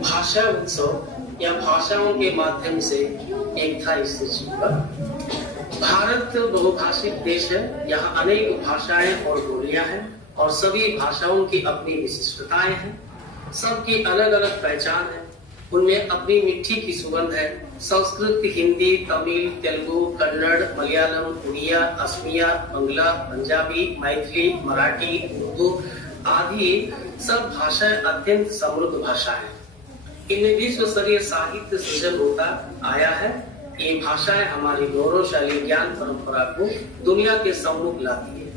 भाषा उत्सव या भाषाओं के माध्यम से एक था इस सूची पर। भारत बहुभाषिक देश है। यहाँ अनेक भाषाएं और बोलियां हैं और सभी भाषाओं की अपनी विशिष्टताएं हैं। सबकी अलग अलग पहचान है, उनमें अपनी मिट्टी की सुगंध है। संस्कृत, हिंदी, तमिल, तेलुगु, कन्नड़, मलयालम, उड़िया, असमिया, बंगला, पंजाबी, मैथिली, मराठी, उर्दू आदि सब भाषाएं अत्यंत समृद्ध भाषा है। इनमें विश्व स्तरीय साहित्य सृजन होता आया है। ये भाषाएं हमारी गौरवशाली ज्ञान परंपरा को दुनिया के सम्मुख लाती है।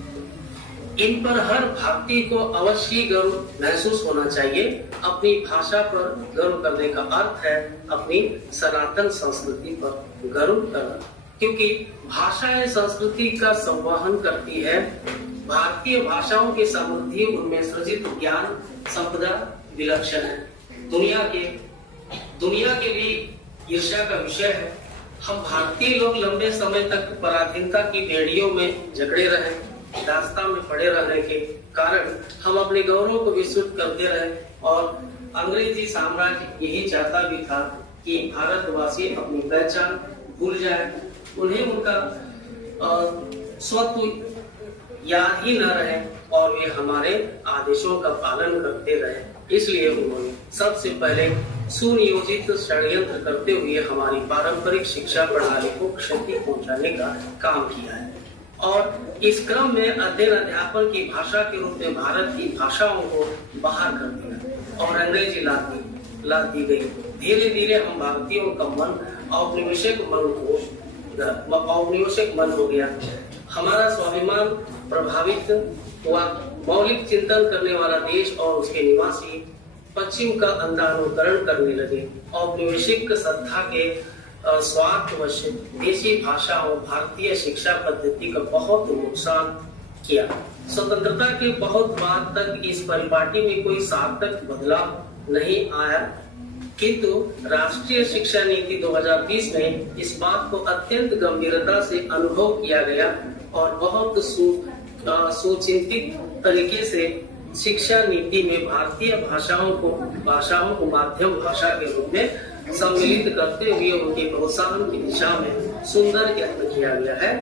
इन पर हर भारतीय को अवश्य गर्व महसूस होना चाहिए। अपनी भाषा पर गर्व करने का अर्थ है अपनी सनातन संस्कृति पर गर्व करना, क्योंकि भाषाएं संस्कृति का संवहन करती है। भारतीय भाषाओं की समृद्धि, उनमें सृजित ज्ञान संपदा विलक्षण है। दुनिया के लिए ईर्ष्या का विषय है। हम भारतीय लोग लंबे समय तक पराधीनता की बेड़ियों में जकड़े रहे, दास्तां में पड़े रहने के कारण हम अपने गौरव को विस्मृत करते रहे और अंग्रेजी साम्राज्य यही चाहता भी था कि भारतवासी अपनी पहचान भूल जाए, उन्हें उनका स्वत्व याद ही न रहे और वे हमारे आदेशों का पालन करते रहे। इसलिए उन्होंने सबसे पहले सुनियोजित षड्यंत्र करते हुए हमारी पारंपरिक शिक्षा प्रणाली को क्षति पहुंचाने का काम किया है और इस क्रम में अध्ययन अध्यापन की भाषा के रूप में भारत की भाषाओं को बाहर कर दिया और अंग्रेजी ला दी गई। धीरे धीरे हम भारतीयों का मन औपनिवेशिक मन हो गया। हमारा स्वाभिमान प्रभावित हुआ। मौलिक चिंतन करने वाला देश और उसके निवासी पश्चिम का अंधानुकरण करने लगे। औपनिवेशिक सत्ता के स्वार्थवश देशी भाषाओं, भारतीय शिक्षा पद्धति का बहुत नुकसान किया। स्वतंत्रता के बहुत बाद तक इस परिपाटी में कोई सार्थक बदलाव नहीं आया, किंतु राष्ट्रीय शिक्षा नीति 2020 में इस बात को अत्यंत गंभीरता से अनुभव किया गया और बहुत सुचिंतित तरीके से शिक्षा नीति में भारतीय भाषाओं को माध्यम भाषा के रूप में सम्मिलित करते हुए उनके प्रोत्साहन की दिशा में सुंदर यत्न किया गया है।